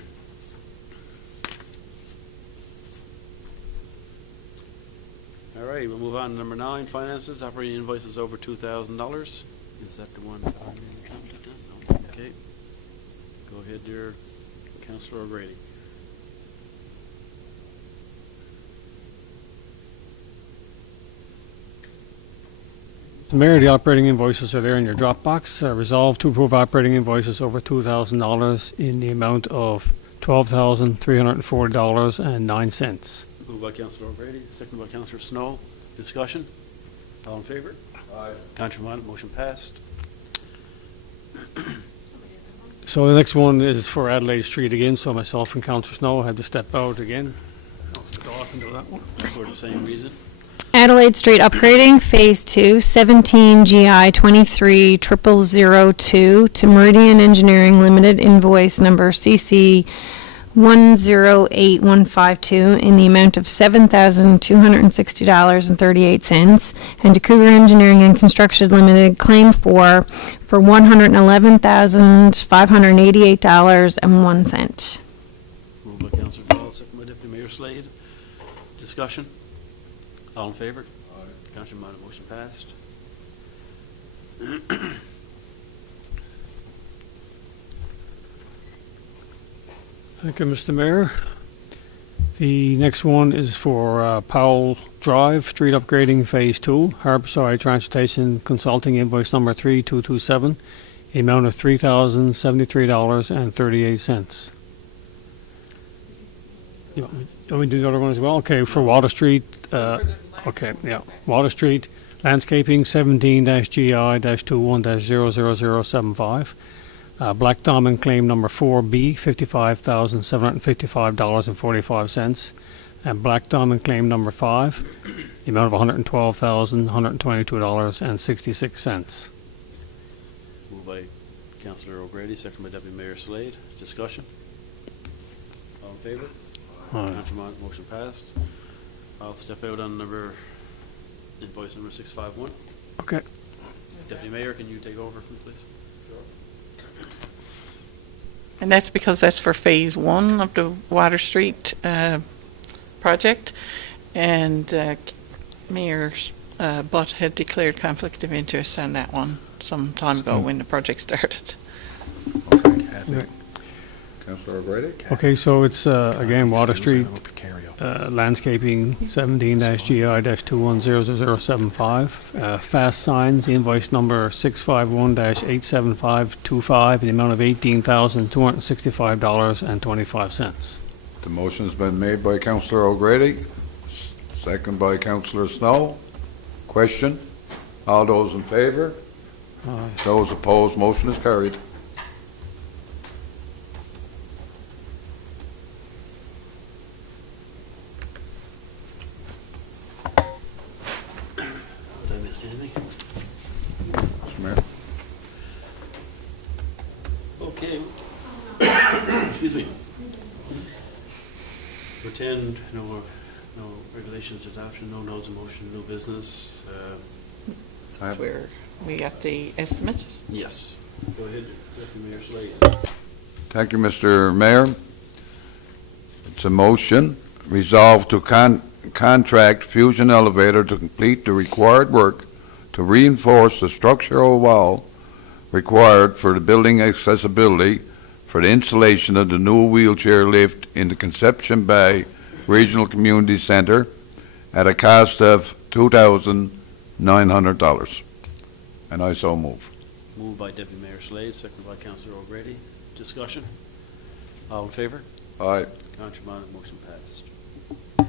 All All right, we'll move on to number 9, finances, operating invoices over $2,000. Is that the one? No. Okay. Go ahead, dear Councillor O'Grady. The Mayor, the operating invoices are there in your Dropbox. Resolve to approve operating invoices over $2,000 in the amount of $12,340.09. Moved by Councillor O'Grady, second by Councillor Snow. Discussion? All in favor? Aye. Contrary minded, motion passed. So the next one is for Adelaide Street again, so myself and Councillor Snow have to step out again. I'll go off and do that one. For the same reason. Adelaide Street upgrading, Phase 2, 17 GI 23002 to Meridian Engineering Limited, invoice number CC 108152 in the amount of $7,260.38, and to Cougar Engineering and Construction Limited, claim for $111,588.01. Moved by Councillor Ball, second by Deputy Mayor Slade. Discussion? All in favor? Aye. Contrary minded, motion passed. Thank you, Mr. Mayor. The next one is for Powell Drive, street upgrading Phase 2, Harborside Transportation Consulting, invoice number 3227, the amount of $3,073.38. You want me to do the other one as well? Okay, for Water Street, okay, yeah, Water Street, landscaping 17-GI-21-00075. Black Diamond claim number 4B, $55,755.45. And Black Diamond claim number 5, the amount of $112,122.66. Moved by Councillor O'Grady, second by Deputy Mayor Slade. Discussion? All in favor? Aye. Contrary minded, motion passed. I'll step out on invoice number 651. Okay. Deputy Mayor, can you take over, please? And that's because that's for Phase 1 of the Water Street project. And Mayor Butt had declared conflict of interest on that one some time ago when the project started. Okay. Okay. Councillor O'Grady? Okay, so it's again Water Street, landscaping 17-GI-210075. Fast signs, invoice number 651-87525 in the amount of $18,265.25. The motion's been made by Councillor O'Grady, second by Councillor Snow. Question? All those in favour? Aye. Those opposed, motion is carried. Did I miss anything? Mr. Mayor? Okay. Excuse me. Number 10, no regulations adoption, no no's of motion, no business. That's where we got the estimate. Yes. Go ahead, Deputy Mayor Slade. Thank you, Mr. Mayor. It's a motion, resolved to contract Fusion Elevator to complete the required work to reinforce the structural wall required for the building accessibility for the installation of the new wheelchair lift in the Conception Bay Regional Community Center at a cost of $2,900. And I so move. Moved by Deputy Mayor Slade, seconded by Councillor O'Grady. Discussion? All in favor? Aye. Contrary minded, motion passed. Thank you,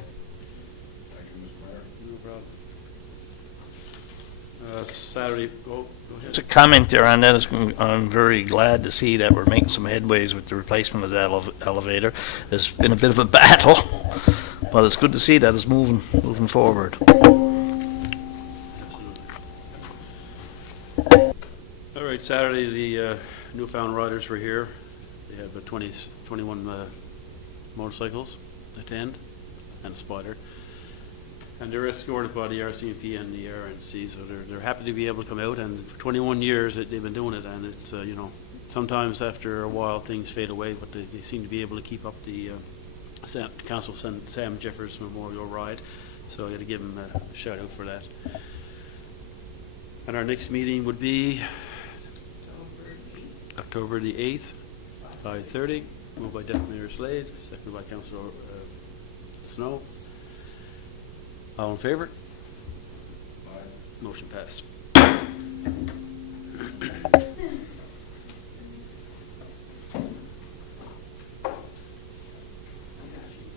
Mr. Mayor. No problem. Saturday, go ahead. Just a comment there on that. I'm very glad to see that we're making some headways with the replacement of that elevator. It's been a bit of a battle, but it's good to see that it's moving forward. All right, Saturday, the Newfound Riders were here. They have 21 motorcycles attend and a spotter. And they're escorted by the RCMP and the RNC, so they're happy to be able to come out. And for 21 years they've been doing it, and it's sometimes after a while things fade away, but they seem to be able to keep up the Council Sam Jeffers Memorial Ride. So I got to give him a shout out for that. And our next meeting would be October the 8th, 5:30. Moved by Deputy Mayor Slade, seconded by Councillor Snow. All in favor? Motion passed.